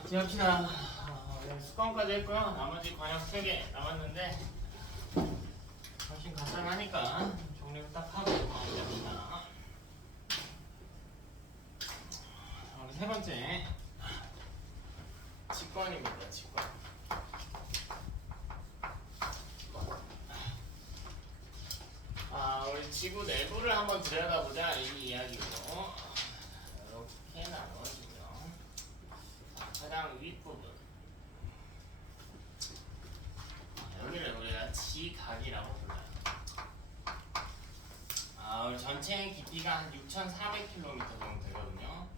기합시다. 수강까지 했고요. 나머지 과역 3개 남았는데 훨씬 간단하니까 정리를 딱 하고 마무리합니다. 우리 세 번째 직관입니다. 직관. 우리 지구 내부를 한번 들여다보자 이 이야기고 이렇게 나눠지고요. 가장 윗부분 여기를 우리가 지각이라고 불러요. 우리 전체 깊이가 한 6,400km 정도 되거든요.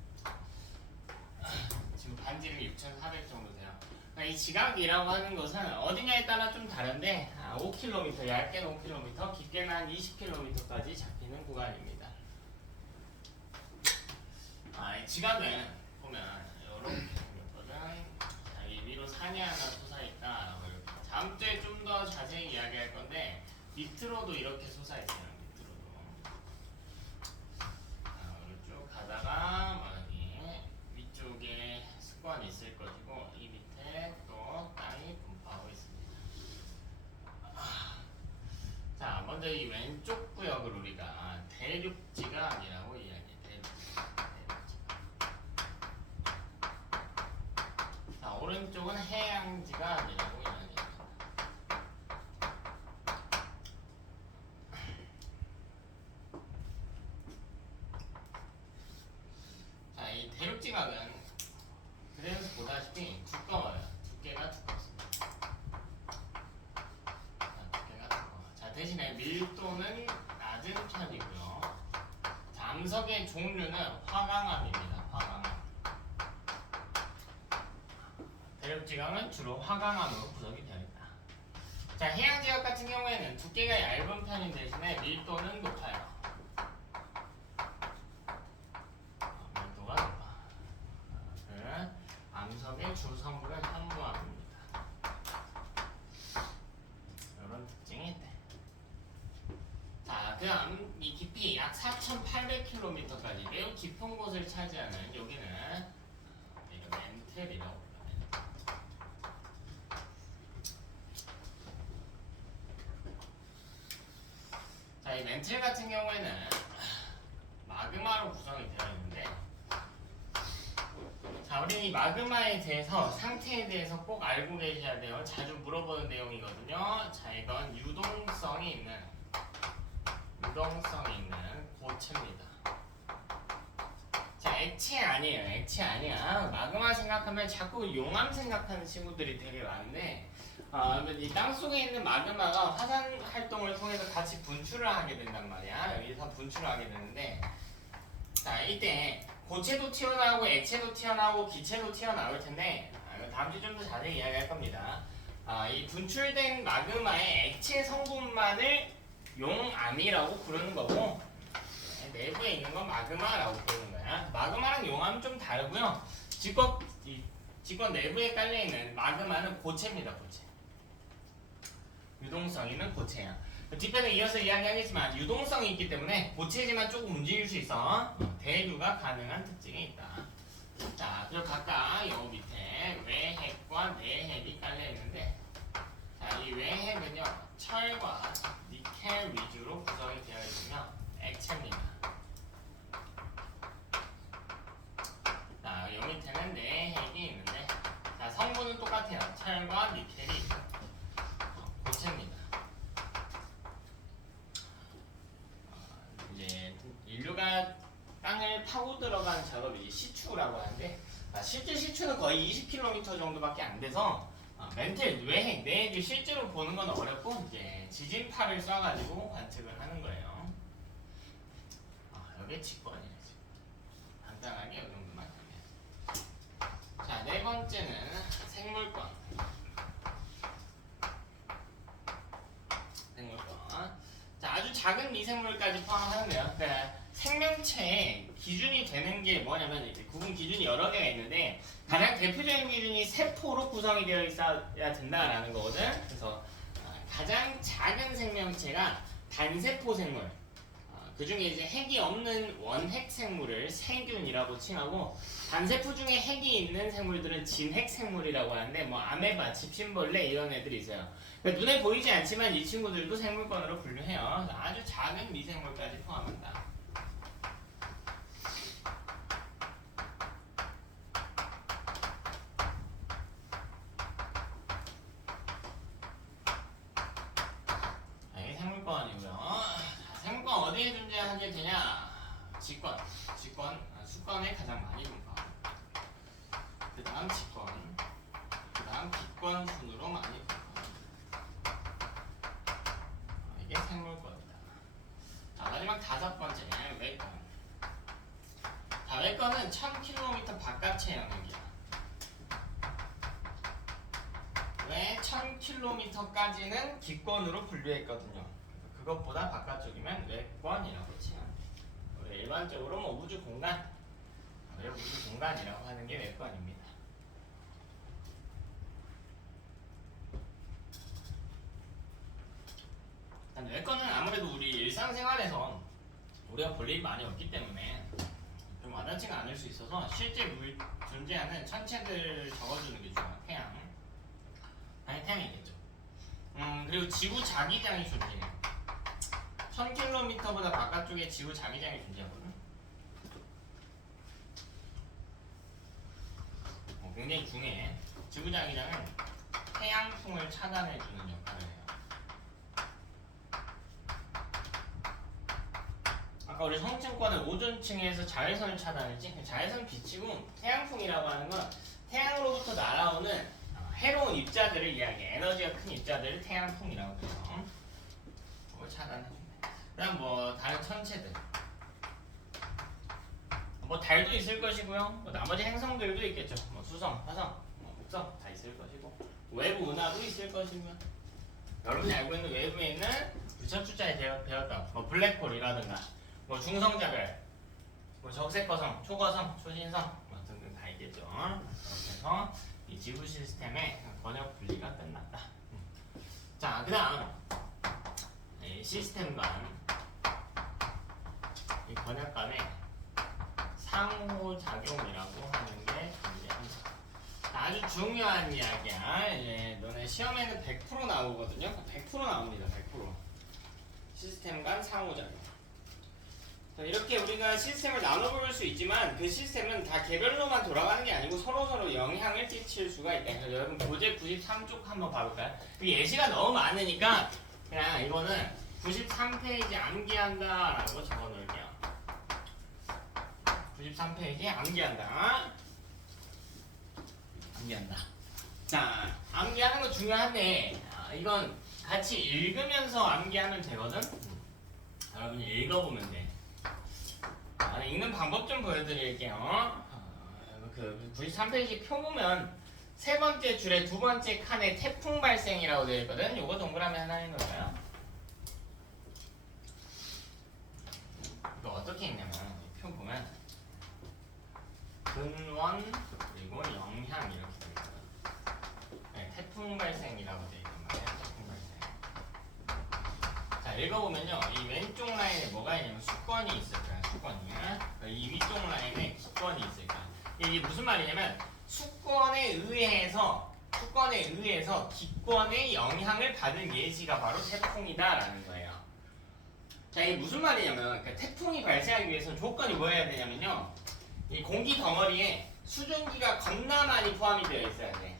지금 반지름 6,400 정도 돼요. 그러니까 이 지각이라고 하는 것은 어디냐에 따라 좀 다른데 5km, 얇게는 5km, 깊게는 한 20km까지 잡히는 구간입니다. 이 지각은 보면 이렇게 생겼거든. 이 위로 산이 하나 솟아있다. 다음 주에 좀 더 자세히 이야기할 건데 밑으로도 이렇게 솟아있어요. 밑으로도. 쭉 가다가 여기 위쪽에 습관이 있을 것이고 이 밑에 또 땅이 분포하고 있습니다. 자, 먼저 이 왼쪽 구역을 우리가 대륙지각이라고 이야기해요. 자, 오른쪽은 해양지각이라고 이야기해요. 자, 이 대륙지각은 그래서 보다시피 두꺼워요. 두께가 두껍습니다. 두께가 두꺼워요. 자, 대신에 밀도는 낮은 편이고요. 자, 암석의 종류는 화강암입니다. 화강암. 대륙지각은 주로 화강암으로 구성이 되어 있다. 자, 해양지각 같은 경우에는 두께가 얇은 편인 대신에 밀도는 높아요. 밀도가 높아. 암석의 주성분은 현무암입니다. 이런 특징이 있대. 자, 그다음 이 깊이 약 4,800km까지 매우 깊은 곳을 차지하는 여기는 멘틀이라고 불러요. 자, 이 멘틀 같은 경우에는 마그마로 구성이 되어 있는데, 자, 우리 이 마그마에 대해서 상태에 대해서 꼭 알고 계셔야 돼요. 자주 물어보는 내용이거든요. 자, 이건 유동성이 있는 고체입니다. 자, 액체 아니에요. 액체 아니야. 마그마 생각하면 자꾸 용암 생각하는 친구들이 되게 많은데, 이 땅속에 있는 마그마가 화산 활동을 통해서 같이 분출을 하게 된단 말이야. 여기서 분출을 하게 되는데, 자, 이때 고체도 튀어나오고 액체도 튀어나오고 기체도 튀어나올 텐데, 다음 주에 좀 더 자세히 이야기할 겁니다. 이 분출된 마그마의 액체 성분만을 용암이라고 부르는 거고, 내부에 있는 건 마그마라고 부르는 거야. 마그마랑 용암은 좀 다르고요. 직권 내부에 깔려있는 마그마는 고체입니다. 고체. 유동성 있는 고체야. 뒤편에 이어서 이야기하겠지만 유동성이 있기 때문에 고체지만 조금 움직일 수 있어. 대류가 가능한 특징이 있다. 자, 그리고 각각 요 밑에 외핵과 내핵이 깔려있는데, 자, 이 외핵은요 철과 니켈 위주로 구성이 되어 있으며 액체입니다. 자, 요 밑에는 내핵이 있는데, 자, 성분은 똑같아요. 철과 니켈이 있고 고체입니다. 이제 인류가 땅을 파고 들어가는 작업이 시추라고 하는데, 실제 시추는 거의 20km 정도밖에 안 돼서 멘틀, 외핵, 내핵을 실제로 보는 건 어렵고 이제 지진파를 쏴가지고 관측을 하는 거예요. 여기 직권이에요. 간단하게 이 정도만 하면. 자, 네 번째는 생물권. 자, 아주 작은 미생물까지 포함하는데요. 그러니까 생명체의 기준이 되는 게 뭐냐면 구분 기준이 여러 개가 있는데 가장 대표적인 기준이 세포로 구성이 되어 있어야 된다라는 거거든. 그래서 가장 작은 생명체가 단세포 생물, 그 중에 이제 핵이 없는 원핵 생물을 세균이라고 칭하고 단세포 중에 핵이 있는 생물들은 진핵 생물이라고 하는데 뭐 아메바, 집신벌레 이런 애들이 있어요. 그러니까 눈에 보이지 않지만 이 친구들도 생물권으로 분류해요. 아주 작은 미생물까지 포함한다. 이게 생물권이고요. 생물권 어디에 존재하게 되냐? 직권, 수권에 가장 많이 분포하고 그 다음 직권, 그 다음 기권 순으로 많이 분포합니다. 이게 생물권이다. 자, 마지막 5번째 외권. 자, 외권은 1000km 바깥의 영역이야. 왜 1000km까지는 기권으로 분류했거든요. 그것보다 바깥쪽이면 외권이라고 칭합니다. 일반적으로 뭐 우주 공간, 우주 공간이라고 하는 게 외권입니다. 외권은 아무래도 우리 일상생활에서 우리가 볼 일이 많이 없기 때문에 좀 와닿지가 않을 수 있어서 실제 존재하는 천체들 적어주는 게 좋아요. 태양이겠죠. 그리고 지구 자기장이 존재해요. 1000km보다 바깥쪽에 지구 자기장이 존재하거든. 굉장히 중요해. 지구 자기장은 태양풍을 차단해주는 역할을 해요. 아까 우리 성층권은 오존층에서 자외선을 차단했지. 자외선 비치고 태양풍이라고 하는 건 태양으로부터 날아오는 해로운 입자들을 이야기해. 에너지가 큰 입자들을 태양풍이라고 해요. 그걸 차단해줍니다. 그다음 뭐 다른 천체들, 뭐 달도 있을 것이고요. 뭐 나머지 행성들도 있겠죠. 뭐 수성, 화성, 목성 다 있을 것이고 외부 은하도 있을 것이고요. 여러분이 알고 있는 외부에 있는 부천출자에 배웠던 뭐 블랙홀이라든가 뭐 중성자별, 뭐 적색거성, 초거성, 초신성 뭐 등등 다 있겠죠. 그래서 이 지구 시스템의 번역 분리가 끝났다. 자, 그다음 시스템 간 이 번역 간의 상호작용이라고 하는 게 존재합니다. 아주 중요한 이야기야. 너네 시험에는 100% 나오거든요. 100% 나옵니다. 100%. 시스템 간 상호작용. 이렇게 우리가 시스템을 나눠볼 수 있지만 그 시스템은 다 개별로만 돌아가는 게 아니고 서로서로 영향을 끼칠 수가 있다. 그래서 여러분 교재 93쪽 한번 봐볼까요? 예시가 너무 많으니까 그냥 이거는 93페이지 암기한다 라고 적어놓을게요. 93페이지 암기한다. 자, 암기하는 거 중요한데 이건 같이 읽으면서 암기하면 되거든. 여러분이 읽어보면 돼. 읽는 방법 좀 보여드릴게요. 그 93페이지 표 보면 세 번째 줄에 두 번째 칸에 태풍 발생이라고 되어 있거든. 요거 동그라미 하나 해놓을까요? 이거 어떻게 읽냐면 표 보면 근원 그리고 영향 이렇게 되어 있거든. 네, 태풍 발생이라고 되어 있단 말이에요. 태풍 발생. 자, 읽어보면요. 이 왼쪽 라인에 뭐가 있냐면 수권이 있을 거야. 이 위쪽 라인에 기권이 있을 거야. 이게 무슨 말이냐면 수권에 의해서 기권의 영향을 받은 예시가 바로 태풍이다라는 거예요. 자, 이게 무슨 말이냐면 그러니까 태풍이 발생하기 위해서는 조건이 뭐여야 되냐면요. 이 공기 덩어리에 수증기가 겁나 많이 포함이 되어 있어야 돼.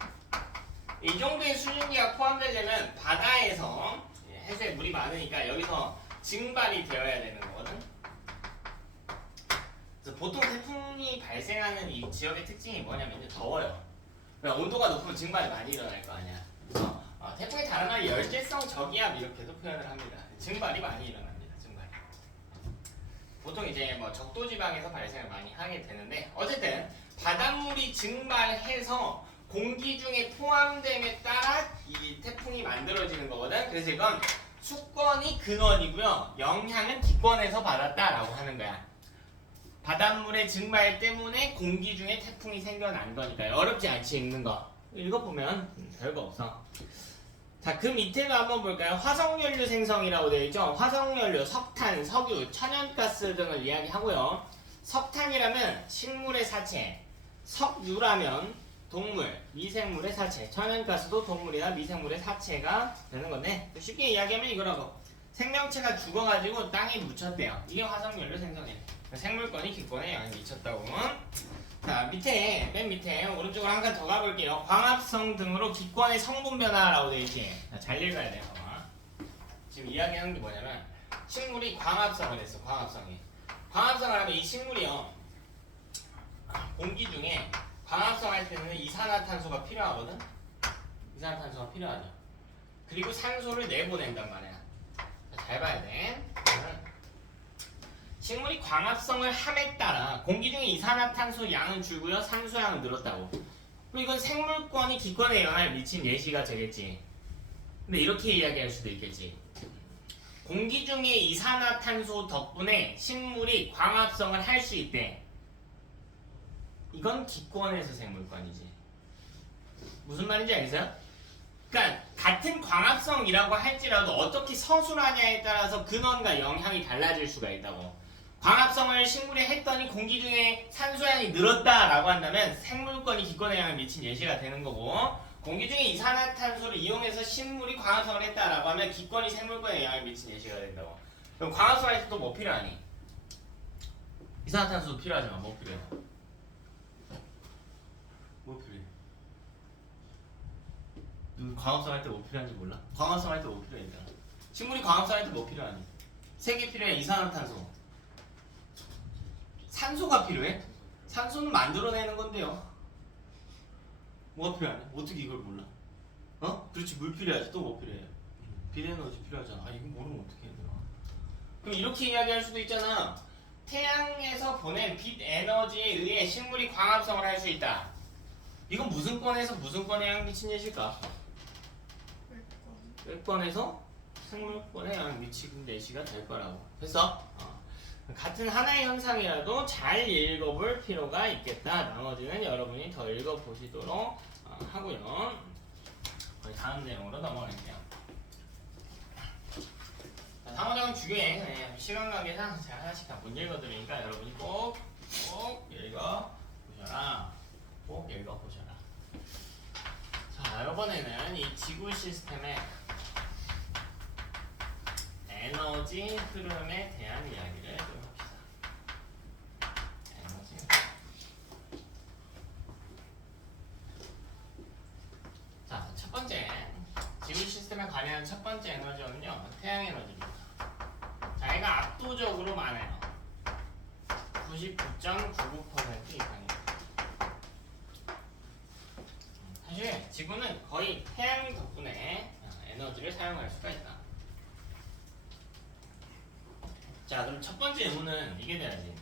이 정도의 수증기가 포함되려면 바다에서 해수에 물이 많으니까 여기서 증발이 되어야 되는 거거든. 그래서 보통 태풍이 발생하는 이 지역의 특징이 뭐냐면 더워요. 그러니까 온도가 높으면 증발이 많이 일어날 거 아니야. 그래서 태풍의 다른 말 열대성 저기압 이렇게도 표현을 합니다. 증발이 많이 일어납니다. 증발이. 보통 이제 뭐 적도 지방에서 발생을 많이 하게 되는데 어쨌든 바닷물이 증발해서 공기 중에 포함됨에 따라 이 태풍이 만들어지는 거거든. 그래서 이건 수권이 근원이고요. 영향은 기권에서 받았다라고 하는 거야. 바닷물의 증발 때문에 공기 중에 태풍이 생겨난 거니까요. 어렵지 않지 읽는 거. 읽어보면 별거 없어. 자, 그 밑에도 한번 볼까요? 화석연료 생성이라고 되어 있죠. 화석연료, 석탄, 석유, 천연가스 등을 이야기하고요. 석탄이라면 식물의 사체, 석유라면 동물, 미생물의 사체, 천연가스도 동물이나 미생물의 사체가 되는 건데 쉽게 이야기하면 이거라고. 생명체가 죽어가지고 땅에 묻혔대요. 이게 화석연료 생성이에요. 생물권이 기권에 영향을 미쳤다고. 자, 맨 밑에 오른쪽으로 한 칸 더 가볼게요. 광합성 등으로 기권의 성분 변화라고 되어 있지. 자, 잘 읽어야 돼요. 지금 이야기하는 게 뭐냐면 식물이 광합성을 했어. 광합성을 하면 이 식물이요, 공기 중에 광합성할 때는 이산화탄소가 필요하거든. 이산화탄소가 필요하죠. 그리고 산소를 내보낸단 말이야. 자, 잘 봐야 돼. 식물이 광합성을 함에 따라 공기 중에 이산화탄소 양은 줄고요, 산소 양은 늘었다고. 그럼 이건 생물권이 기권에 영향을 미친 예시가 되겠지. 근데 이렇게 이야기할 수도 있겠지. 공기 중에 이산화탄소 덕분에 식물이 광합성을 할 수 있대. 이건 기권에서 생물권이지. 무슨 말인지 알겠어요? 그러니까 같은 광합성이라고 할지라도 어떻게 서술하냐에 따라서 근원과 영향이 달라질 수가 있다고. 광합성을 식물이 했더니 공기 중에 산소양이 늘었다라고 한다면 생물권이 기권에 영향을 미친 예시가 되는 거고, 공기 중에 이산화탄소를 이용해서 식물이 광합성을 했다라고 하면 기권이 생물권에 영향을 미친 예시가 된다고. 그럼 광합성 할 때 또 뭐 필요하니? 이산화탄소도 필요하지만 뭐 필요해? 뭐 필요해? 누구 광합성 할 때 뭐 필요한지 몰라? 광합성 할 때 뭐 필요해? 식물이 광합성 할 때 뭐 필요하니? 세 개 필요해. 이산화탄소, 산소가 필요해? 산소는 만들어내는 건데요. 뭐가 필요하냐? 어떻게 이걸 몰라? 어? 그렇지, 물 필요하지. 또 뭐 필요해? 빛에너지 필요하잖아. 아, 이거 모르면 어떻게 해야 되나? 그럼 이렇게 이야기할 수도 있잖아. 태양에서 보낸 빛 에너지에 의해 식물이 광합성을 할 수 있다. 이건 무슨 권에서 무슨 권에 영향 미친 예시일까? 외권에서 생물권에 영향 미치는 예시가 될 거라고. 됐어? 같은 하나의 현상이라도 잘 읽어볼 필요가 있겠다. 나머지는 여러분이 더 읽어보시도록 하고요. 거의 다음 내용으로 넘어갈게요. 상호작용 주교행, 시간 관계상 제가 하나씩 다 못 읽어드리니까 여러분이 꼭 읽어보셔라. 꼭 읽어보셔라. 자, 이번에는 이 지구 시스템의 에너지 흐름에 대한 이야기를 좀 합시다. 에너지. 자, 첫 번째 지구 시스템에 관련 첫 번째 에너지원은요, 태양 에너지입니다. 자, 얘가 압도적으로 많아요. 99.99% 이상입니다. 사실 지구는 거의 태양 덕분에 에너지를 사용할 수가 있다. 자, 그럼 첫 번째 의문은 이게 돼야지.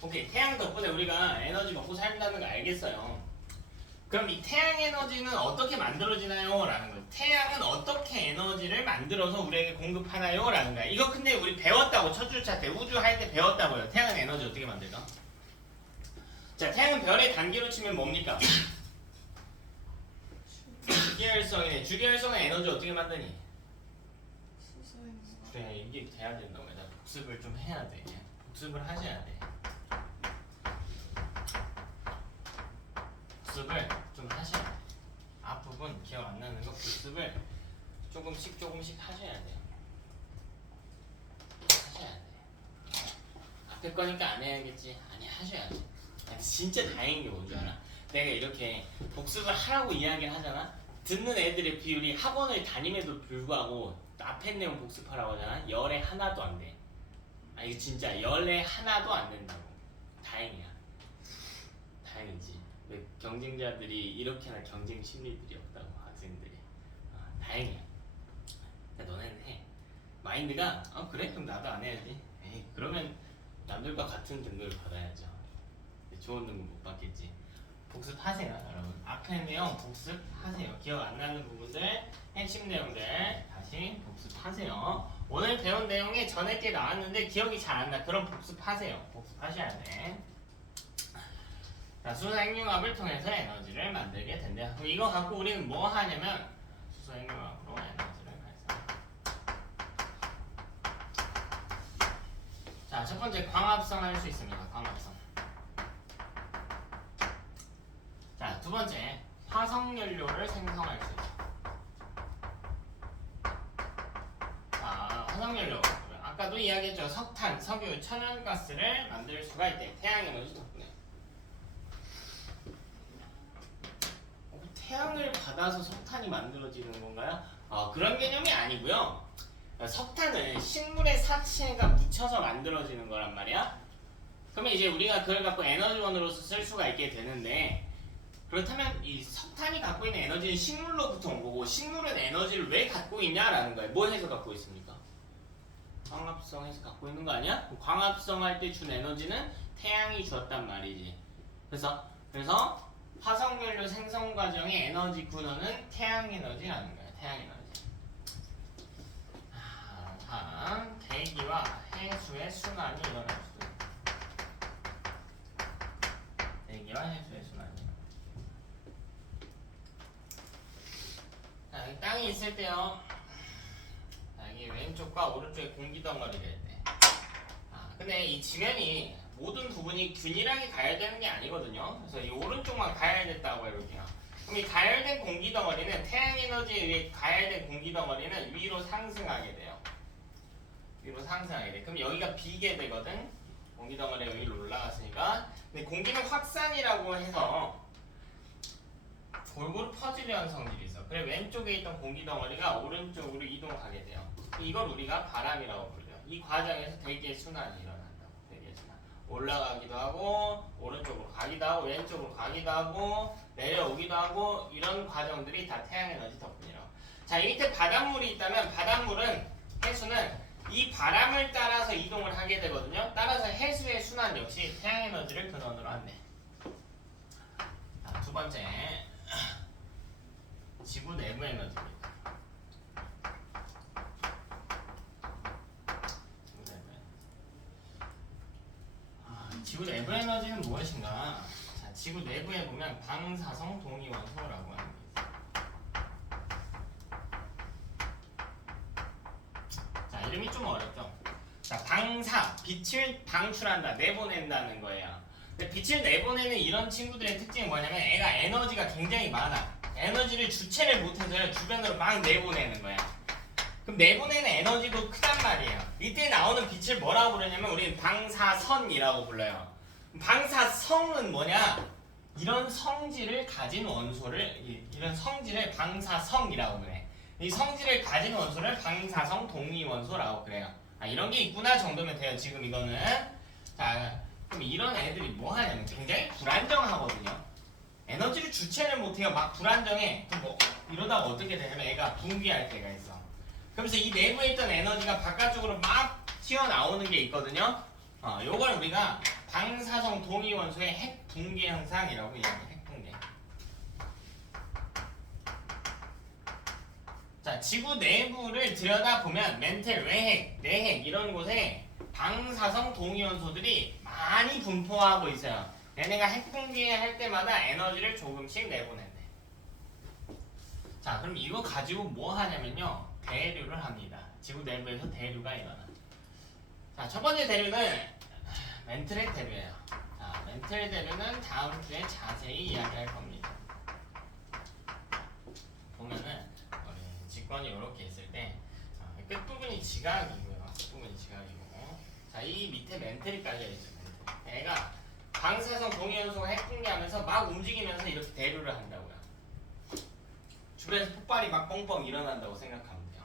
오케이, 태양 덕분에 우리가 에너지 먹고 산다는 거 알겠어요. 그럼 이 태양 에너지는 어떻게 만들어지나요? 라는 거예요. 태양은 어떻게 에너지를 만들어서 우리에게 공급하나요? 라는 거야. 이거 근데 우리 배웠다고, 첫 주차 때 우주 할 때 배웠다고요. 태양은 에너지 어떻게 만들까? 자, 태양은 별의 단계로 치면 뭡니까? 주기활성이네. 주기활성은 에너지 어떻게 만드니? 그래, 이게 돼야 된다고. 나 복습을 좀 해야 돼. 복습을 하셔야 돼. 복습을 좀 하셔야 돼. 앞부분 기억 안 나는 거 복습을 조금씩 하셔야 돼요. 하셔야 돼. 앞에 거니까 안 해야겠지. 아니, 하셔야 돼. 진짜 다행인 게 뭔지 알아? 내가 이렇게 복습을 하라고 이야기를 하잖아? 듣는 애들의 비율이 학원을 다님에도 불구하고 앞에 내용 복습하라고 하잖아? 열에 하나도 안 돼. 아, 이거 진짜 열에 하나도 안 된다고. 다행이야. 다행이지. 왜 경쟁자들이 이렇게나 경쟁 심리들이 없다고, 학생들이. 다행이야. 너네는 해. 마인드가 그래? 그럼 나도 안 해야지. 에이, 그러면 남들과 같은 등급을 받아야죠. 좋은 등급 못 받겠지. 복습하세요, 여러분. 앞에 내용 복습하세요. 기억 안 나는 부분들, 핵심 내용들 다시 복습하세요. 오늘 배운 내용이 전에 게 나왔는데 기억이 잘 안 나. 그럼 복습하세요. 복습하셔야 돼. 자, 수소행융합을 통해서 에너지를 만들게 된대요. 그럼 이거 갖고 우리는 뭐 하냐면 수소행융합으로 자, 첫 번째 광합성 할 수 있습니다. 광합성. 자, 두 번째 화석연료를 생성할 수 있죠. 자, 화석연료. 아까도 이야기했죠. 석탄, 석유, 천연가스를 만들 수가 있대. 태양에너지 덕분에. 태양을 받아서 석탄이 만들어지는 건가요? 그런 개념이 아니고요. 석탄은 식물의 사체가 묻혀서 만들어지는 거란 말이야. 그러면 이제 우리가 그걸 갖고 에너지원으로서 쓸 수가 있게 되는데, 그렇다면 이 석탄이 갖고 있는 에너지는 식물로부터 온 거고, 식물은 에너지를 왜 갖고 있냐라는 거예요. 뭐 해서 갖고 있습니까? 광합성해서 갖고 있는 거 아니야? 광합성 할 때 준 에너지는 태양이 주었단 말이지. 그래서 화석연료 생성 과정의 에너지 근원은 태양 에너지라는 거야. 태양 에너지. 다음 대기와 해수의 순환이 일어날 수도 있다. 대기와 해수의 순환이. 자, 여기 땅이 있을 때요. 자, 여기 왼쪽과 오른쪽에 공기 덩어리가 있대. 근데 이 지면이 모든 부분이 균일하게 가열되는 게 아니거든요. 그래서 이 오른쪽만 가열됐다고 해볼게요. 그럼 이 가열된 공기 덩어리는 태양 에너지에 의해 가열된 공기 덩어리는 위로 상승하게 돼요. 위로 상승하게 돼. 그럼 여기가 비게 되거든. 공기 덩어리가 위로 올라갔으니까. 근데 공기는 확산이라고 해서 골고루 퍼지려는 성질이 있어. 그래 왼쪽에 있던 공기 덩어리가 오른쪽으로 이동하게 돼요. 이걸 우리가 바람이라고 불러요. 이 과정에서 대기의 순환이 일어난다고. 대기의 순환. 올라가기도 하고 오른쪽으로 가기도 하고 왼쪽으로 가기도 하고 내려오기도 하고 이런 과정들이 다 태양 에너지 덕분이라고. 자, 이 밑에 바닷물이 있다면 바닷물은 해수는 이 바람을 따라서 이동을 하게 되거든요. 따라서 해수의 순환 역시 태양 에너지를 근원으로 한대. 자, 두 번째 지구 내부 에너지입니다. 지구 내부 에너지는 무엇인가? 자, 지구 내부에 보면 방사성 동위원소라고 하는 게 있어요. 자, 이름이 좀 어렵죠? 자, 방사, 빛을 방출한다, 내보낸다는 거예요. 근데 빛을 내보내는 이런 친구들의 특징이 뭐냐면 애가 에너지가 굉장히 많아. 에너지를 주체를 못해서 주변으로 막 내보내는 거야. 그럼 내보내는 에너지도 크단 말이에요. 이때 나오는 빛을 뭐라고 부르냐면 우리는 방사선이라고 불러요. 방사성은 뭐냐? 이런 성질을 가진 원소를 이런 성질을 방사성이라고 그래. 이 성질을 가진 원소를 방사성 동위원소라고 그래요. 이런 게 있구나 정도면 돼요. 지금 이거는. 자, 그럼 이런 애들이 뭐 하냐면 굉장히 불안정하거든요. 에너지를 주체를 못해요. 막 불안정해. 그럼 뭐 이러다가 어떻게 되냐면 애가 붕괴할 때가 있어. 그러면서 이 내부에 있던 에너지가 바깥쪽으로 막 튀어나오는 게 있거든요. 요걸 우리가 방사성 동위원소의 핵 붕괴 현상이라고 이야기해요. 핵 붕괴. 자, 지구 내부를 들여다보면 멘틀, 외핵, 내핵 이런 곳에 방사성 동위원소들이 많이 분포하고 있어요. 얘네가 핵 붕괴할 때마다 에너지를 조금씩 내보낸대. 자, 그럼 이거 가지고 뭐 하냐면요. 대류를 합니다. 지구 내부에서 대류가 일어나. 자, 첫 번째 대류는 멘틀의 대류예요. 자, 멘틀의 대류는 다음 주에 자세히 이야기할 겁니다. 보면은 우리 직관이 이렇게 있을 때 끝부분이 지각이고요. 끝부분이 지각이고. 자, 이 밑에 멘틀이 깔려 있죠. 멘틀. 얘가 방사성 동위원소가 핵 붕괴하면서 막 움직이면서 이렇게 대류를 한다고요. 주변에서 폭발이 막 뻥뻥 일어난다고 생각하면 돼요.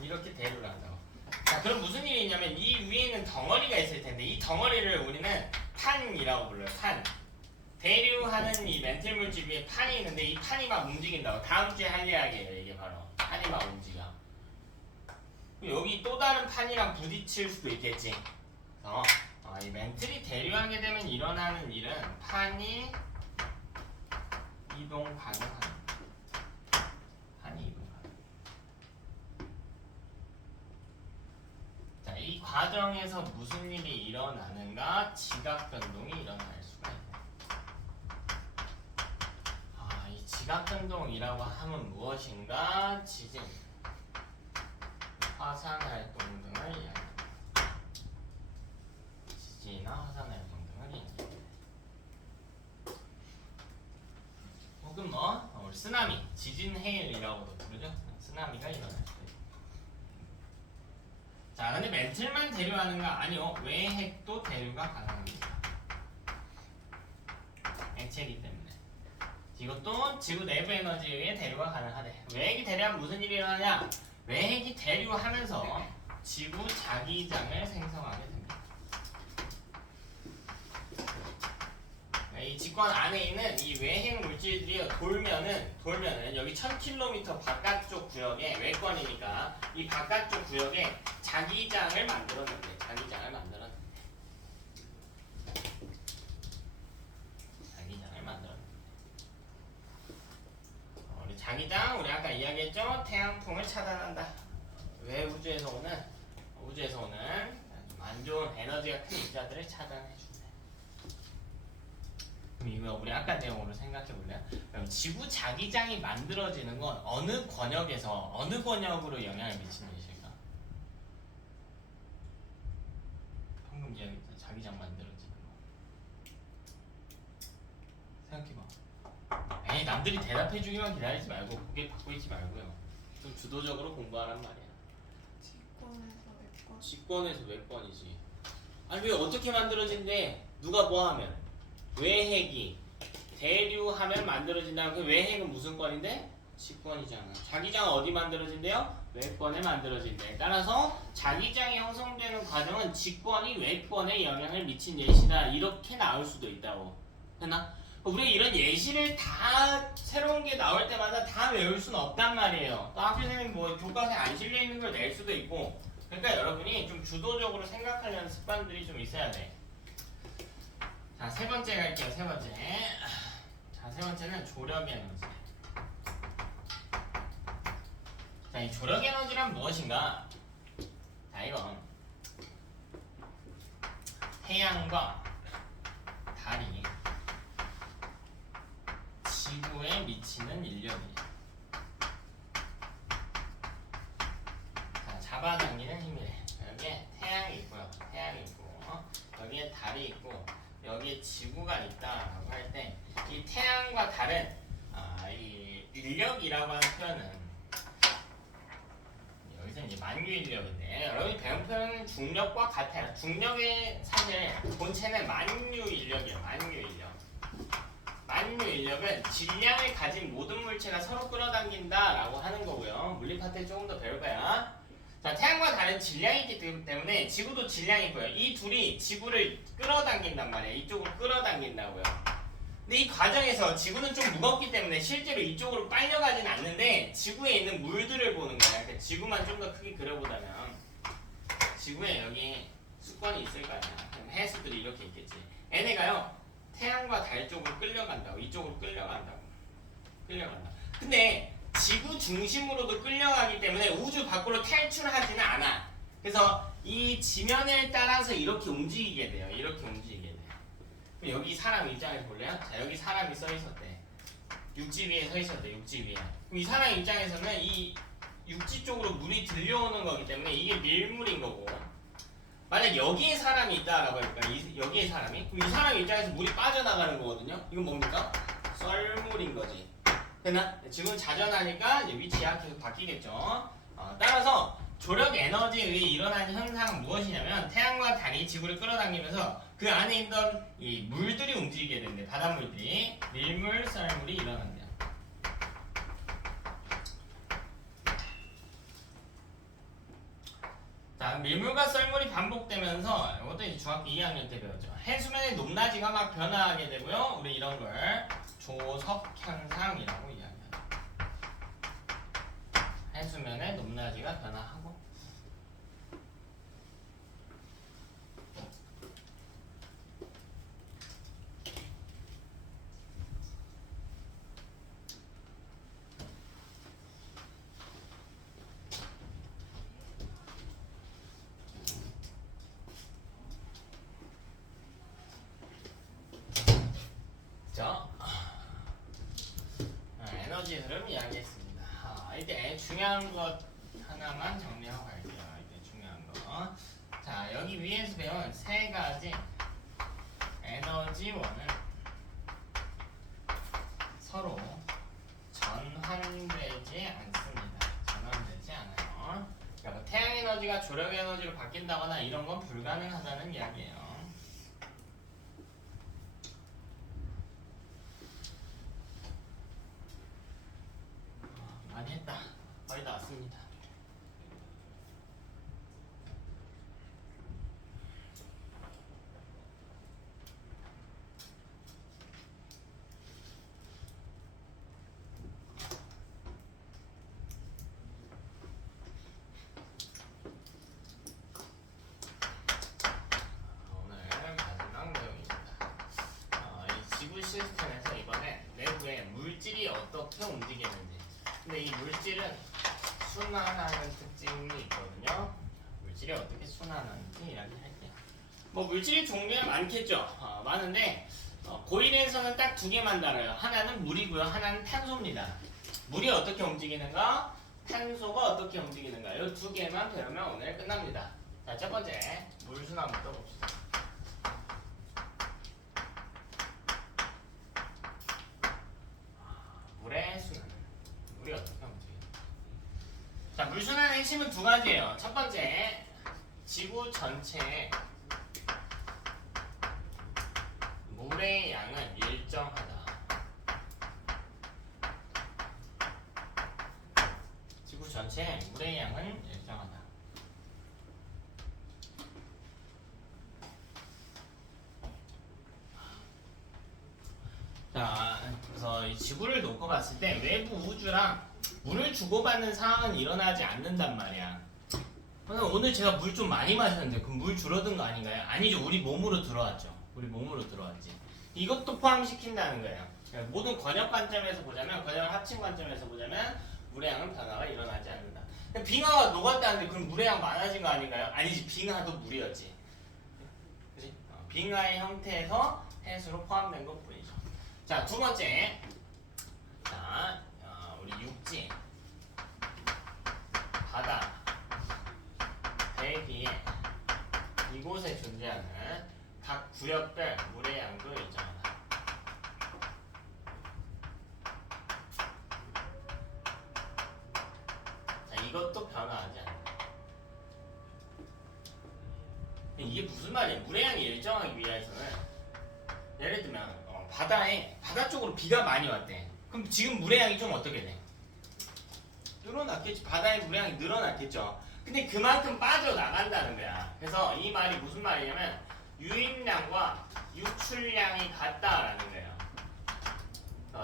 이렇게 대류를 한다고. 자, 그럼 무슨 일이 있냐면 이 위에 있는 덩어리가 있을 텐데 이 덩어리를 우리는 판이라고 불러요. 판. 대류하는 이 멘틀 물질 위에 판이 있는데 이 판이 막 움직인다고. 다음 주에 할 이야기예요. 이게 바로 판이 막 움직여. 여기 또 다른 판이랑 부딪힐 수도 있겠지. 그래서 이 멘틀이 대류하게 되면 일어나는 일은 판이 이동 가능합니다. 판이 이동 가능. 자, 이 과정에서 무슨 일이 일어나는가? 지각 변동이 일어날 수가 있다. 이 지각 변동이라고 하면 무엇인가? 지진, 화산 활동 등을 이야기합니다. 지진이나 화산 활동 등을 일으킨다. 혹은 우리 쓰나미, 지진 해일이라고도 부르죠. 쓰나미가 일어날 때. 자, 근데 멘틀만 대류하는가? 아니요. 외핵도 대류가 가능합니다. 액체이기 때문에. 이것도 지구 내부 에너지에 의해 대류가 가능하대. 외핵이 대류하면 무슨 일이 일어나냐? 외핵이 대류하면서 지구 자기장을 생성하게 됩니다. 이 직권 안에 있는 이 외핵 물질들이 돌면은 여기 1000km 바깥쪽 구역에 외권이니까 이 바깥쪽 구역에 자기장을 만들어낸대. 자기장을 만들어낸대. 우리 자기장 우리 아까 이야기했죠? 태양풍을 차단한다. 왜 우주에서 오는 좀 안 좋은 에너지가 큰 입자들을 차단해준대. 그럼 이거 우리 아까 내용으로 생각해볼래요? 그럼 지구 자기장이 만들어지는 건 어느 권역에서 어느 권역으로 영향을 미치는 것일까? 방금 이야기했던 자기장 만들어지는 거 생각해봐. 에이, 남들이 대답해주기만 기다리지 말고 고개 받고 있지 말고요. 좀 주도적으로 공부하란 말이야. 직권에서 외권이지. 아니 왜 어떻게 만들어진대? 누가 뭐 하면? 외핵이 대류하면 만들어진다면 그 외핵은 무슨 권인데? 직권이잖아. 자기장은 어디 만들어진대요? 외권에 만들어진대. 따라서 자기장이 형성되는 과정은 직권이 외권에 영향을 미친 예시다. 이렇게 나올 수도 있다고. 됐나? 우리가 이런 예시를 다 새로운 게 나올 때마다 다 외울 수는 없단 말이에요. 또 학교 선생님이 뭐 교과서에 안 실려 있는 걸 낼 수도 있고. 그러니까 여러분이 좀 주도적으로 생각하려는 습관들이 좀 있어야 돼. 자, 세 번째 갈게요. 세 번째. 자, 세 번째는 조력 에너지. 자, 이 조력 에너지란 무엇인가? 자, 이건 태양과 달이 지구에 미치는 인력이에요. 자, 잡아당기는 힘이래. 여기에 태양이 있고요. 태양이 있고, 여기에 달이 있고, 여기에 지구가 있다라고 할 때, 이 태양과 달은 이 인력이라고 하는 표현은 여기서 이제 만유 인력인데, 여러분이 배운 표현은 중력과 같아요. 중력의 사실 본체는 만유 인력이에요. 만유 인력. 만유 인력은 질량을 가진 모든 물체가 서로 끌어당긴다라고 하는 거고요. 물리 파트에 조금 더 배울 거야. 자, 태양과 달은 질량이기 때문에 지구도 질량이 있고요. 이 둘이 지구를 끌어당긴단 말이에요. 이쪽으로 끌어당긴다고요. 근데 이 과정에서 지구는 좀 무겁기 때문에 실제로 이쪽으로 빨려가진 않는데 지구에 있는 물들을 보는 거야. 그러니까 지구만 좀 더 크게 그려보자면 지구에 여기 수권이 있을 거 아니야. 그럼 해수들이 이렇게 있겠지. 얘네가요. 태양과 달 쪽으로 끌려간다고. 이쪽으로 끌려간다고. 끌려간다. 근데 지구 중심으로도 끌려가기 때문에 우주 밖으로 탈출하지는 않아. 그래서 이 지면을 따라서 이렇게 움직이게 돼요. 이렇게 움직이게 돼요. 그럼 여기 사람 입장에서 볼래요? 자, 여기 사람이 서 있었대. 육지 위에 서 있었대. 육지 위에. 그럼 이 사람 입장에서는 이 육지 쪽으로 물이 들려오는 거기 때문에 이게 밀물인 거고. 만약 여기에 사람이 있다라고 할까? 여기에 사람이? 그럼 이 사람 입장에서 물이 빠져나가는 거거든요. 이건 뭡니까? 썰물인 거지. 됐나? 지금 자전하니까 이제 위치가 계속 바뀌겠죠. 따라서 조력 에너지에 의해 일어나는 현상은 무엇이냐면 태양과 달이 지구를 끌어당기면서 그 안에 있던 이 물들이 움직이게 되는데 바닷물들이 밀물, 썰물이 일어난대요. 자, 밀물과 썰물이 반복되면서 이것도 이제 중학교 2학년 때 배웠죠. 해수면의 높낮이가 막 변화하게 되고요. 우리 이런 걸 조석 현상이라고 이야기합니다. 해수면의 높낮이가 변화하고. 에너지 흐름 이야기했습니다. 이때 중요한 것 하나만 정리하고 갈게요. 이때 중요한 거. 자, 여기 위에서 배운 세 가지 에너지원은 서로 전환되지 않습니다. 전환되지 않아요. 그러니까 뭐 태양 에너지가 조력 에너지로 바뀐다거나 이런 건 불가능하다는 이야기예요. 많이 했다. 거의 다 왔습니다. 시스템에서 이번에 내부에 물질이 어떻게 움직이는지. 근데 이 물질은 순환하는 특징이 있거든요. 물질이 어떻게 순환하는지 이야기할게요. 뭐 물질의 종류가 많겠죠. 많은데 고일에서는 딱 두 개만 달아요. 하나는 물이고요. 하나는 탄소입니다. 물이 어떻게 움직이는가, 탄소가 어떻게 움직이는가. 이 두 개만 배우면 오늘 끝납니다. 자, 첫 번째 물 순환부터 봅시다. 물의 순환. 물이 어떻게 움직이는가. 자, 물 순환의 핵심은 두 가지예요. 첫 번째, 지구 전체에 물의 양은 일정하다. 지구 전체에 물의 양은 일정하다. 자, 그래서 이 지구를 놓고 봤을 때 외부 우주랑 물을 주고받는 상황은 일어나지 않는단 말이야. 오늘 제가 물 좀 많이 마셨는데 그럼 물 줄어든 거 아닌가요? 아니죠. 우리 몸으로 들어왔죠. 우리 몸으로 들어왔지. 이것도 포함시킨다는 거예요. 그러니까 모든 권역 관점에서 보자면, 권역 합친 관점에서 보자면 물의 양은 변화가 일어나지 않는다. 빙하가 녹았다는데 그럼 물의 양 많아진 거 아닌가요? 아니지. 빙하도 물이었지. 그치? 빙하의 형태에서 해수로 포함된 것 뿐이죠. 자, 두 번째. 자, 우리 육지, 바다, 대기에 이곳에 존재하는 각 구역별 물의 양도 일정하다. 자, 이것도 변화하지 않는다. 이게 무슨 말이에요? 물의 양이 일정하기 위해서는 예를 들면 바다 쪽으로 비가 많이 왔대. 그럼 지금 물의 양이 좀 어떻게 돼? 늘어났겠지. 바다의 물의 양이 늘어났겠죠. 근데 그만큼 빠져나간다는 거야. 그래서 이 말이 무슨 말이냐면 유입량과 유출량이 같다라는 거예요.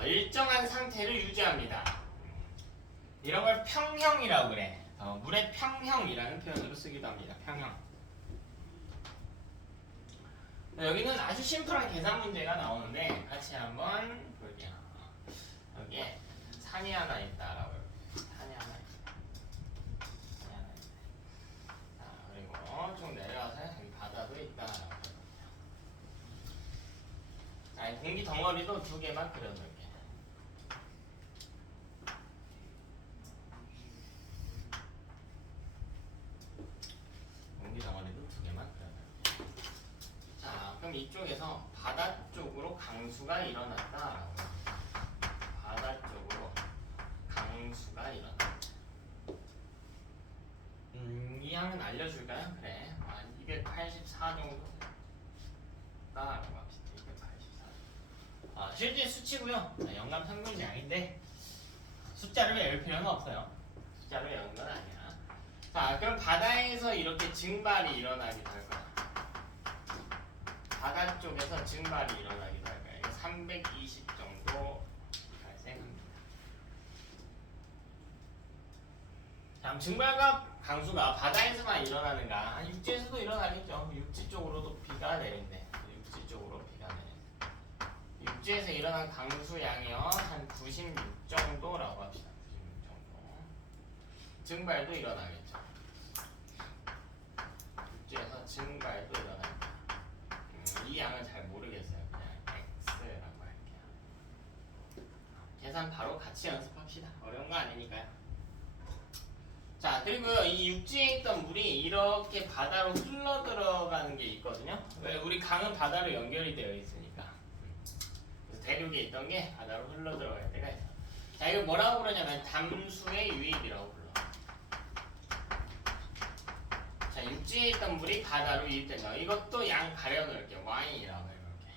일정한 상태를 유지합니다. 이런 걸 평형이라고 그래. 물의 평형이라는 표현으로 쓰기도 합니다. 평형. 여기는 아주 심플한 계산 문제가 나오는데 같이 한번 볼게요. 여기에 산이 하나 있다라고 해요. 산이 하나 있다. 산이 하나 있다. 자, 그리고 좀 내려가서 여기 바다도 있다라고 해요. 자, 공기 덩어리도 두 개만 그려놓을게요. 공기 덩어리도 두 개만 그려놓을게요. 자, 그럼 이쪽에서 바다 쪽으로 강수가 일어났다라고 해요. 바다 쪽으로 강수가 일어났다. 이 양은 알려줄까요? 그래. 284 정도다라고 합시다. 284. 실제 수치고요. 영감 평균량인데 숫자를 외울 필요는 없어요. 숫자를 외우는 건 아니야. 자, 그럼 바다에서 이렇게 증발이 일어나기도 할 거야. 바다 쪽에서 증발이 일어나기도 할 거야. 320 정도 발생합니다. 다음 증발과 강수가 바다에서만 일어나는가? 육지에서도 일어나겠죠. 육지 쪽으로도 비가 내린대. 육지 쪽으로 비가 내린대. 육지에서 일어난 강수 양이요 한 96 정도라고 합시다. 96 정도. 증발도 일어나겠죠. 육지에서 증발도 일어나겠죠. 이 양은 잘 모르겠어요. 그냥 X라고 할게요. 계산 바로 같이 연습합시다. 어려운 거 아니니까요. 자, 그리고 이 육지에 있던 물이 이렇게 바다로 흘러 들어가는 게 있거든요. 왜? 우리 강은 바다로 연결이 되어 있으니까. 그래서 대륙에 있던 게 바다로 흘러 들어갈 때가 있어. 자, 이거 뭐라고 그러냐면 담수의 유입이라고 불러. 자, 육지에 있던 물이 바다로 유입된다. 이것도 양 가려 놓을게요. Y라고 해볼게.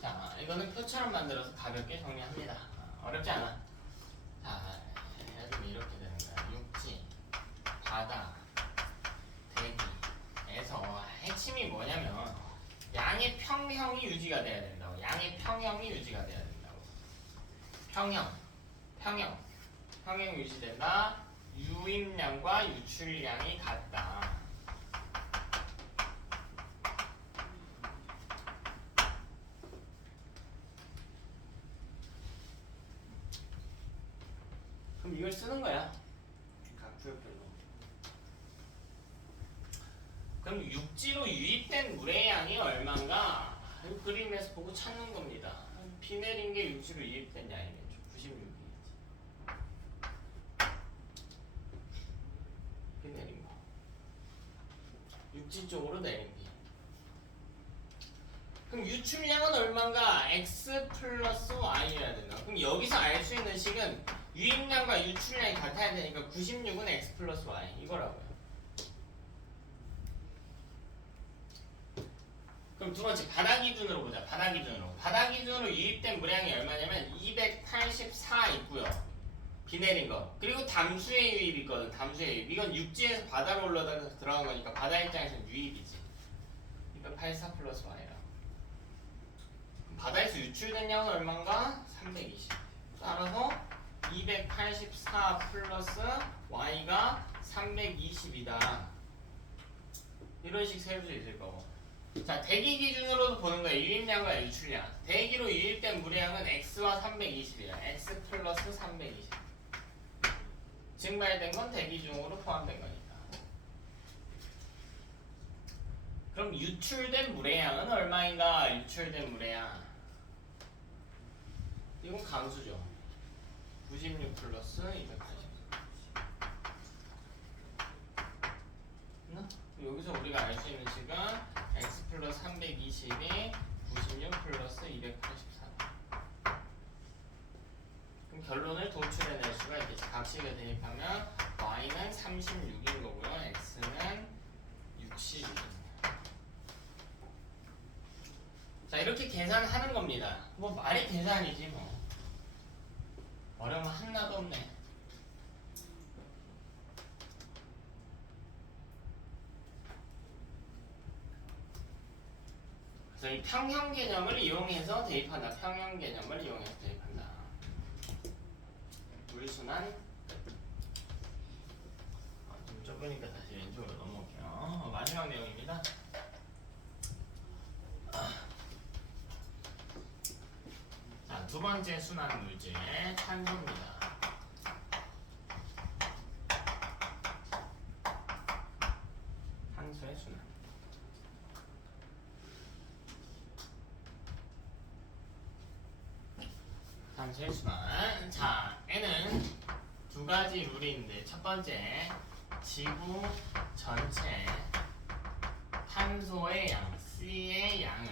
자, 이거는 표처럼 만들어서 가볍게 정리합니다. 어렵지 않아. 자, 해가지고 이렇게 되는 거야. 육지, 바다, 대기에서 핵심이 뭐냐면 양의 평형이 유지가 돼야 된다고. 양의 평형이 유지가 돼야 된다고. 평형 유지된다. 유입량과 유출량이 같다. 그럼 이걸 쓰는 거야. 각 구역별로. 그럼 육지로 유입된 물의 양이 얼마인가? 이 그림에서 보고 찾는 겁니다. 비 내린 게 육지로 유입된 양이겠죠. 96이겠지. 비 내린 거. 육지 쪽으로 내린 비. 그럼 유출량은 얼마인가? x 플러스 y여야 된다. 그럼 여기서 알 수 있는 식은 유입량과 유출량이 같아야 되니까 96은 x 플러스 y 이거라고요. 그럼 두 번째 바다 기준으로 보자. 바다 기준으로 유입된 물량이 얼마냐면 284 있고요. 비 내린 거. 그리고 담수의 유입 있거든. 담수의 유입. 이건 육지에서 바다로 올라다가 들어간 거니까 바다 입장에서는 유입이지. 284 플러스 y라. 바다에서 유출된 양은 얼마인가? 320. 따라서 284 플러스 y가 320이다. 이런 식 세울 수 있을 거고. 자, 대기 기준으로도 보는 거예요. 유입량과 유출량. 대기로 유입된 물량은 x와 320이야. x 플러스 320. 증발된 건 대기 중으로 포함된 거니까. 그럼 유출된 물의 양은 얼마인가? 유출된 물의 양. 이건 감수죠. 96 플러스 280. 여기서 우리가 알 수 있는 식은 x 플러스 320이 96 플러스 284. 그럼 결론을 도출해낼 수가 있겠지. 각식을 대입하면 y는 36인 거고요. x는 60입니다. 자, 이렇게 계산하는 겁니다. 뭐 말이 계산이지 뭐. 어려운 거 하나도 없네. 그래서 이 평형 개념을 이용해서 대입한다. 평형 개념을 이용해서 대입한다. 물순환. 좀 좁으니까 다시 왼쪽으로 넘어올게요. 마지막 내용입니다. 자, 두 번째 순환 물질 탄소입니다. 탄소의 순환. 탄소의 순환. 자, N은 두 가지 룰인데 첫 번째 지구 전체 탄소의 양 C의 양은